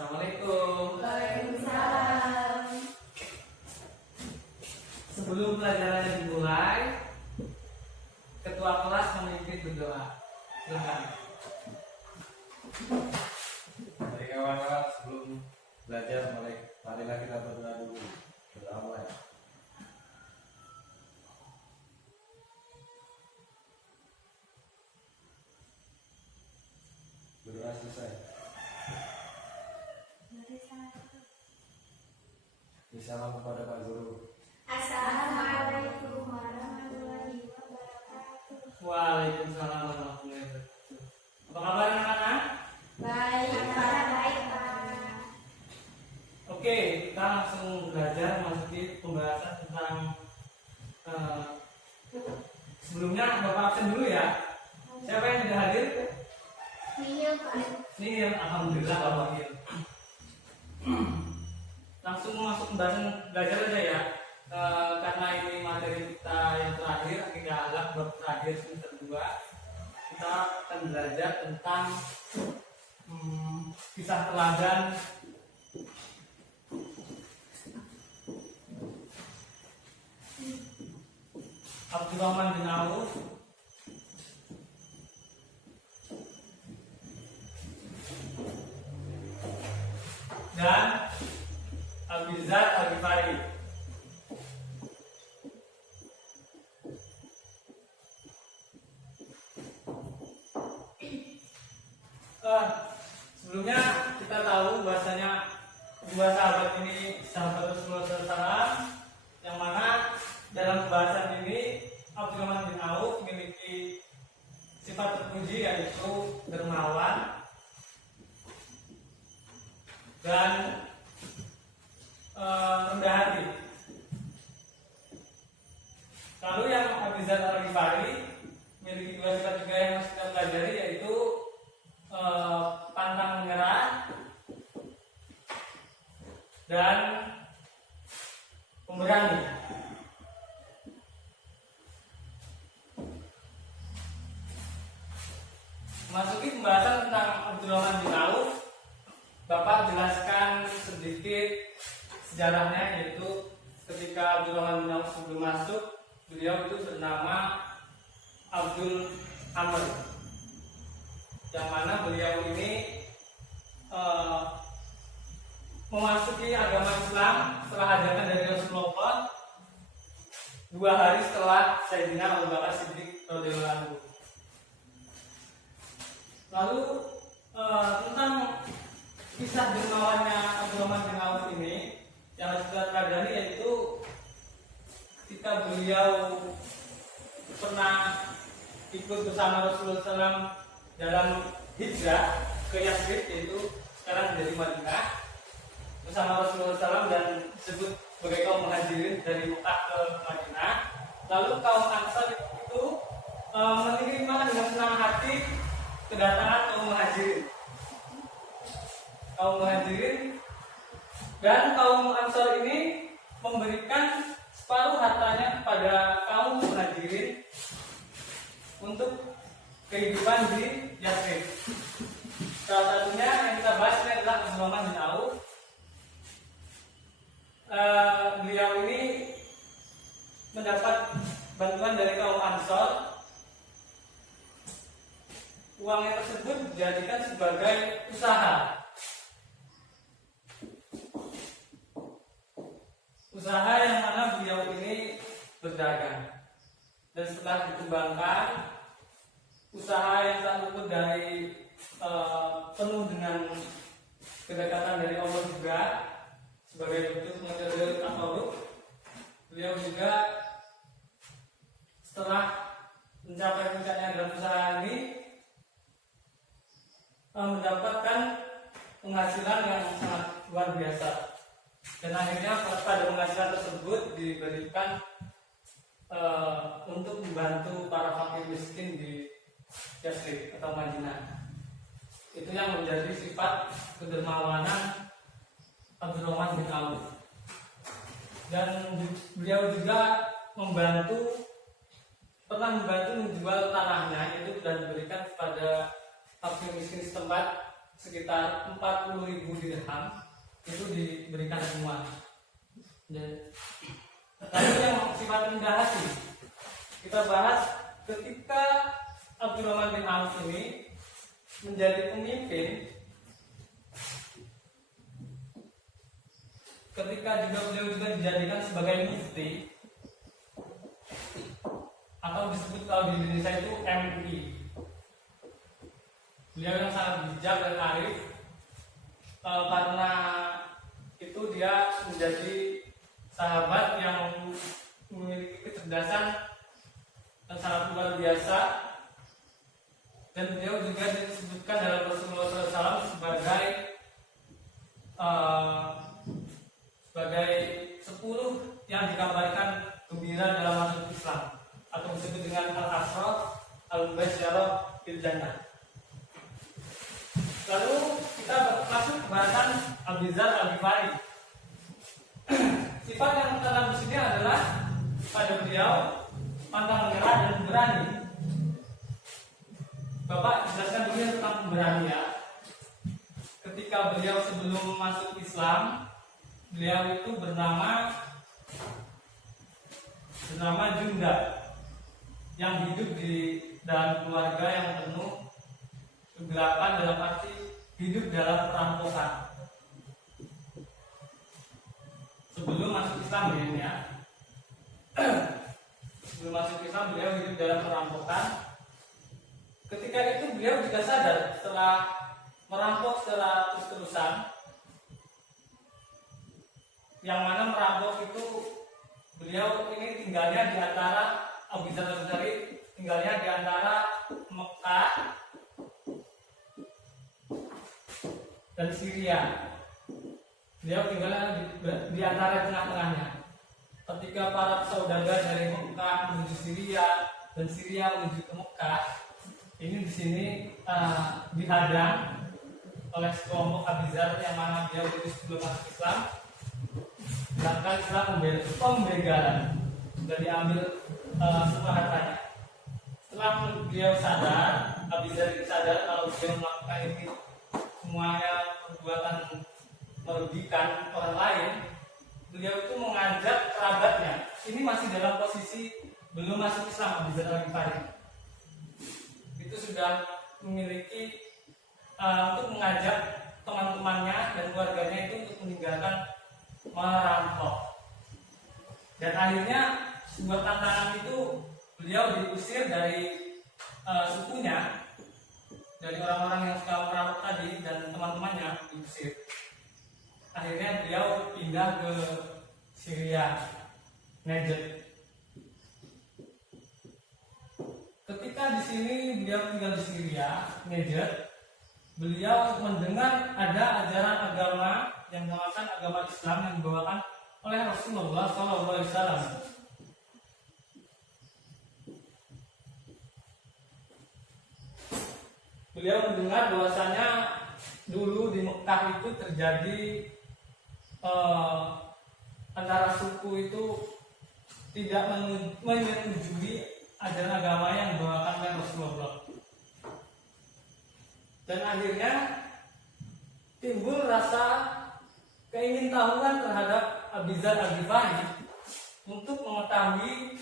Assalamualaikum. Waalaikumsalam. Sebelum pelajaran dimulai, ketua kelas memimpin berdoa. Silakan. Mari kawan-kawan, sebelum belajar marilah kita berdoa dulu. Berdoa mulai. Berdoa selesai. Salam kepada Pak Guru. Assalamualaikum warahmatullahi wabarakatuh. Waalaikumsalam warahmatullahi wabarakatuh. Apa kabar anak-anak? Baik, baik, Pak. Oke, kita langsung belajar masuki pembahasan tentang sebelumnya Bapak absen dulu ya. Siapa yang tidak hadir? Iya, Pak. Ini alhamdulillah Pak Wakil. Langsung masuk pembahasan belajar aja ya. Karena ini materi kita yang terakhir, kita anggap bab terakhir semester 2. Kita akan belajar tentang kisah teladan Abdurrahman bin Auf dan Abu Dzar Al-Ghifari. Sebelumnya kita tahu bahasanya dua sahabat ini sahabat Rasulullah SAW, yang mana dalam pembahasan ini Abdurrahman bin Auf memiliki sifat terpuji yaitu dermawan dan rendah hati. Lalu yang Abu Dzar Al-Ghifari memiliki dua sifat juga yang harus kita pelajari, yaitu pantang menyerah dan pemberani. Memasuki pembahasan tentang Abdurrahman bin Auf, Bapak jelaskan sedikit sejarahnya, yaitu ketika Abdurrahman bin Auf sebelum masuk, beliau itu bernama Abdul Amr, yang mana beliau ini memasuki agama Islam setelah ajakan dari Rasulullah 2 hari setelah Sayyidina Abu Bakar Siddiq radhiyallahu anhu. Lalu tentang kisah dermawannya Abdurrahman bin Auf ini yang harus kita pelajari, yaitu ketika beliau pernah ikut bersama Rasulullah SAW dalam hijrah ke Yathrib, yaitu sekarang dari Madinah, bersama Rasulullah SAW dan disebut sebagai kaum muhajirin dari Mekah ke Madinah. Lalu kaum Ansar itu menerima dengan senang hati kedatangan kaum muhajirin. Kaum muhajirin dan kaum Ansar ini memberikan separuh hartanya kepada kaum muhajirin untuk kehidupan di Yathrib. Salah satunya yang kita bahas ini adalah Abdurrahman bin Auf. Beliau ini mendapat bantuan dari kaum Ansar. Uangnya tersebut dijadikan sebagai usaha yang mana beliau ini berdagang, dan setelah dikembangkan, usaha yang tak luput dari penuh dengan kedekatan dari Allah juga sebagai bentuk metode tafarruq. Beliau juga setelah mencapai puncaknya dalam usaha ini mendapatkan penghasilan yang sangat luar biasa, dan akhirnya pada penghasilan tersebut diberikan untuk membantu para fakir miskin di Yathrib atau Madinah. Itu yang menjadi sifat kedermawanan Abdurrahman bin Auf. Dan beliau juga pernah membantu menjual tanahnya, itu sudah diberikan kepada fakir miskin setempat sekitar 40.000 dirham itu diberikan semua. Dan lalu yang sifat rendah hati kita bahas ketika Abdurrahman bin Auf ini menjadi pemimpin, ketika juga beliau juga dijadikan sebagai mufti atau disebut kalau di Indonesia itu MUI. Beliau yang sangat bijak dan arif, karena itu dia menjadi sahabat yang memiliki kecerdasan dan sangat luar biasa, dan beliau juga disebutkan dalam Rasulullah SAW sebagai 10 yang dikabarkan gembira dalam masuk Islam atau disebut dengan al-ashraf al-mubasysyarah bil jannah. Lalu kita masuk ke bahasan Abu Dzar Al-Ghifari. Sifat yang tertanam di sini adalah pada beliau pantang menyerah dan berani. Bapak jelaskan dulu tentang pemberani ya. Ketika beliau sebelum masuk Islam, beliau itu bernama Junda, yang hidup di dalam keluarga yang penuh kegelapan, dalam arti hidup dalam perampokan. Sebelum masuk Islam ya. Sebelum masuk Islam beliau hidup dalam perampokan. Ketika itu beliau juga sadar setelah merampok secara terus-terusan, yang mana merampok itu beliau ini tinggalnya di antara Abu Dzar Al-Ghifari tinggalnya di antara Mekah dan Syria. Beliau tinggalnya di antara tengah-tengahnya. Ketika para saudagar dari Mekah menuju Syria dan Syria menuju ke Mekah, ini di sini dihadang oleh sekelompok Abu Dzar yang mana beliau itu sebelum masuk Islam. Sedangkan Islam pembegalan dan diambil semua hartanya. Setelah beliau sadar, Abu Dzar sadar kalau beliau melakukan ini semuanya perbuatan merugikan orang lain, beliau itu mengajak kerabatnya. Ini masih dalam posisi belum masuk Islam. Abu Dzar Al-Ghifari itu sudah memiliki untuk mengajak teman-temannya dan keluarganya itu untuk meninggalkan merampok. Dan akhirnya sebuah tantangan itu beliau diusir dari sukunya, dari orang-orang yang suka merampok tadi dan teman-temannya diusir. Akhirnya beliau pindah ke Syria, Najd. Ketika di sini beliau tinggal di Syria, Najd, beliau mendengar ada ajaran agama yang dinamakan agama Islam yang dibawakan oleh Rasulullah SAW. Beliau mendengar bahwasanya dulu di Mekah itu terjadi antara suku itu tidak menyetujui ajaran agama yang dibawakan oleh Rasulullah. Dan akhirnya timbul rasa keingintahuan terhadap Abu Dzar Al-Ghifari untuk mengetahui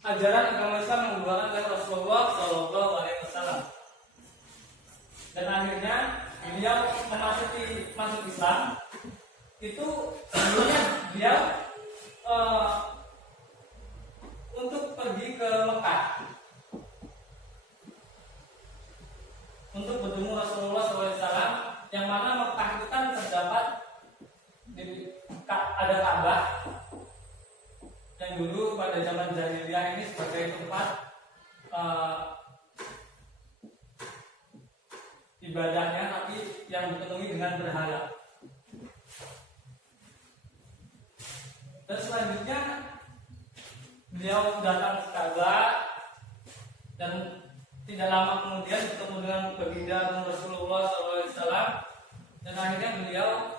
ajaran agama Islam yang dibawakan oleh Rasulullah SAW. Dan akhirnya beliau masuk Islam. Itu sebelumnya dia untuk pergi ke Mekah untuk bertemu Rasulullah SAW, yang mana Mekah itu kan terdapat ada Ka'bah yang dulu pada zaman jahiliyah ini sebagai tempat ibadahnya, tapi yang dipenuhi dengan berhala. Dan selanjutnya beliau datang ke Ka'bah dan tidak lama kemudian bertemu dengan baginda Rasulullah SAW, dan akhirnya beliau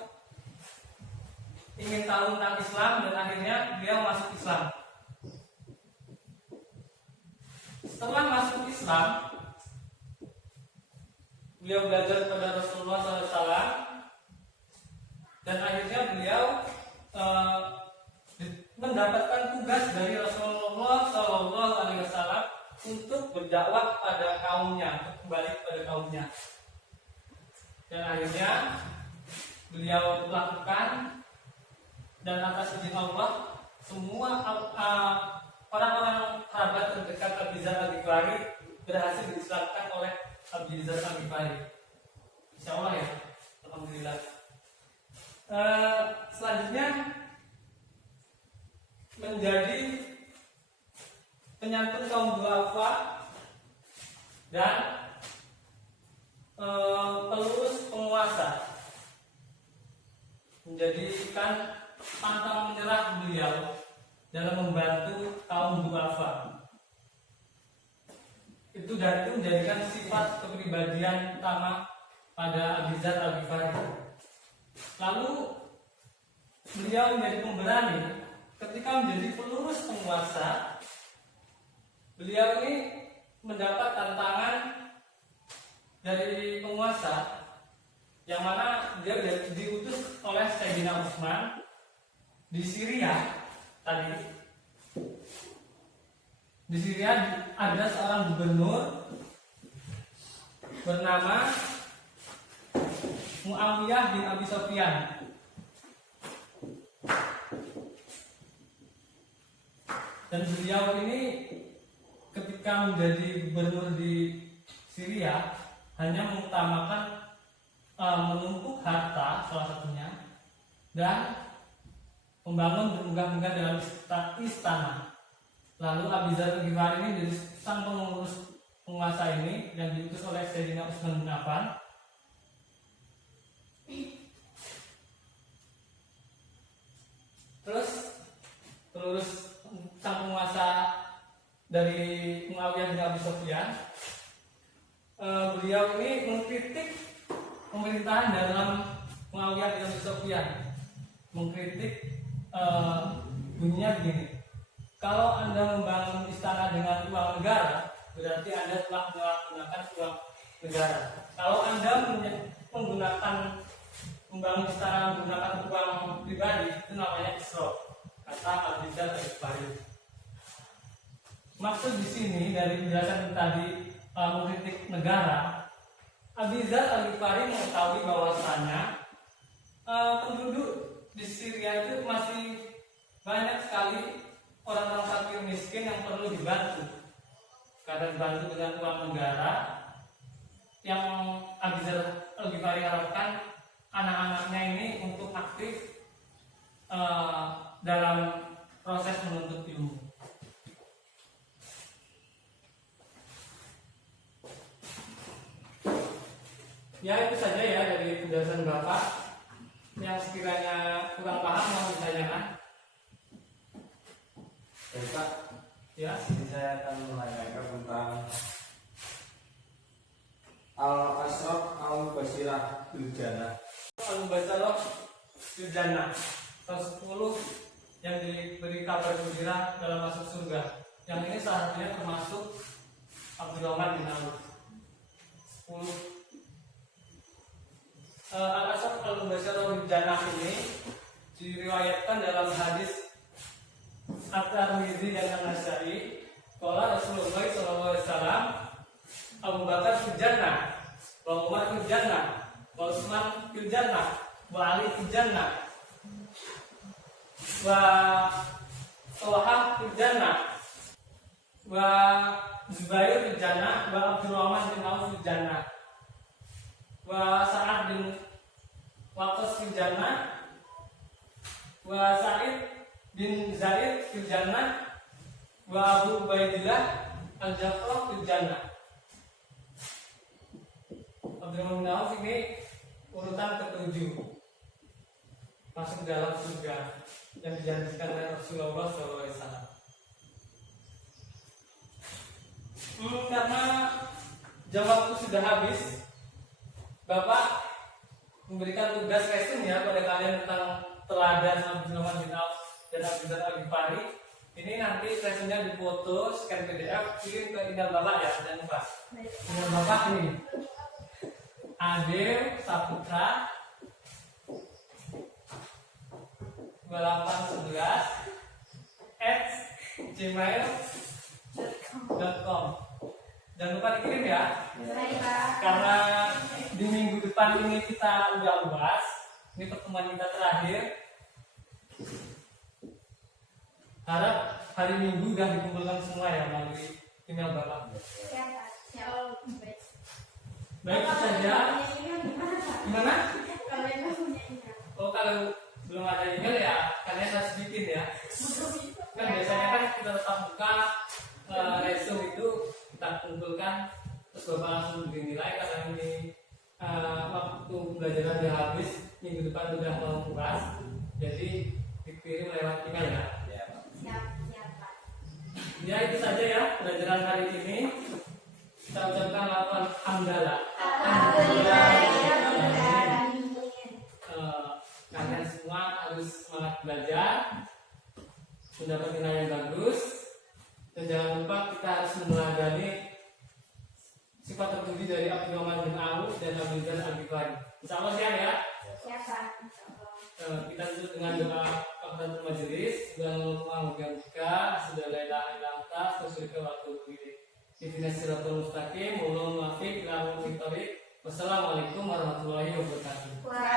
ingin tahu tentang Islam dan akhirnya beliau masuk Islam. Setelah masuk Islam, beliau belajar pada Rasulullah SAW, dan akhirnya beliau mendapatkan tugas dari Rasulullah SAW untuk berdakwah pada kaumnya, kembali kepada kaumnya. Dan akhirnya beliau lakukan, dan atas izin Allah semua orang-orang sahabat terdekat Abi Dzar Al-Ghifari berhasil diislamkan oleh Abi Dzar Al-Ghifari. Insya Allah ya, alhamdulillah. Selanjutnya menjadi penyantun kaum duafa dan pelurus penguasa, menjadikan pantang menyerah beliau dalam membantu kaum duafa. Itu menjadikan sifat kepribadian utama pada Abi Dzar Al-Ghifari. Lalu beliau menjadi pemberani ketika menjadi pelurus penguasa. Beliau ini mendapat tantangan dari penguasa, yang mana dia diutus oleh Sayyidina Utsman di Syria tadi. Di Syria ada seorang gubernur bernama Muawiyah bin Abi Sufyan. Dan beliau ini ketika menjadi gubernur di Syria hanya mengutamakan menumpuk harta salah satunya, dan membangun bermegah-megah dalam istana. Lalu Abi Dzar Al-Ghifari ini jadi sang pengurus penguasa ini yang diutus oleh Sayyidina Utsman bin Affan. Terus sang penguasa dari Muawiyah bin Abi Sufyan, beliau ini mengkritik pemerintahan dalam Muawiyah bin Abi Sufyan. Mengkritik bunyinya begini: kalau Anda membangun istana dengan uang negara, berarti Anda telah menggunakan uang negara. Kalau Anda membangun istana menggunakan uang pribadi, itu namanya israf, kata Abi Dzar Al-Ghifari. Maksud di sini dari penjelasan tadi mengkritik negara, Abi Dzar Al-Ghifari mengetahui bahwasannya penduduk di Syria itu masih banyak sekali orang-orang fakir miskin yang perlu dibantu. Karena dibantu dengan uang negara, yang Abi Dzar Al-Ghifari harapkan anak-anaknya ini untuk aktif dalam proses menuntut ilmu. Ya, itu saja ya dari penjelasan Bapak. Yang sekiranya kurang paham mau ditanyakan. Pak, Ya. ini saya akan menanyakan tentang Al-Asraf Al-Basirah Bil-Jannah. Al-Basirah Bil-Jannah 110 yang diberi kabar gembira dalam masuk surga. Yang ini salah satunya termasuk Abdurrahman bin Auf. 10. Al-Asraf Al-Basirah Bil-Jannah ini diriwayatkan dalam hadis At-Tirmidzi dan An-Nasa'i. Qala Rasulullah sallallahu alaihi wasallam, Abu Bakar fil jannah, wa Umar fil jannah, wa Utsman fil jannah, wa Ali fil jannah, wa Talha fil jannah, wa Zubair fil jannah, wa Abdurrahman bin Auf fil jannah, wa Sa'ad bin Waqqas fil jannah, wa Sa'id bin Zaid fil jannah, wa Abu Ubaidillah al-Jafar fil jannah. Abdurrahman bin Auf ini urutan ke-7 masuk dalam surga yang dijanjikan oleh Rasulullah SAW. Karena jam waktu sudah habis, Bapak memberikan tugas resume ya pada kalian tentang teladan Abdurrahman bin Auf dan Abi Dzar Al-Ghifari. Ini nanti resume-nya difoto, scan PDF, kirim ke email Bapak ya, jangan lupa. Email Bapak ini. Adil Saputra 2811@gmail.com. Jangan lupa dikirim ya, Baik, Pak. karena di minggu depan ini kita udah UAS. Ini pertemuan kita terakhir. Harap hari Minggu udah dikumpulkan semua ya melalui email Bapak. Siap, Pak. Siap. Baik, itu saja. Gimana? Kalau yang punya email. Oh, kalau belum ada email ya kalian harus bikin ya. Kan biasanya kan kita tetap buka resume itu kita kumpulkan, terus Bapak langsung beri nilai. Karena ini waktu pembelajaran udah habis, minggu depan udah mau UAS, jadi dikirim lewat email ya. Ya, Pak. Siap, siap, Pak. Ya, itu saja ya pelajaran hari ini. Kita ucapkan lafaz hamdalah. Alhamdulillahirrahmanirrahim. Kalian semua harus semangat belajar, mendapat nilai yang bagus, dan jangan lupa kita harus meneladani sifat terpuji dari Abdurrahman bin Auf dan Abu Dzar Al-Ghifari. Insyaallah siap ya. Siap, Pak. Insyaallah. Kita tutup dengan doa kafaratul majelis. Subhanallah wa sudah la ilaha illa anta astaghfiruka wa atubu ilaik. Ihdinas siratal mustaqim, wallahu muwaffiq ila aqwamit thoriq. Wassalamualaikum warahmatullahi wabarakatuh. Waalaikumsalam.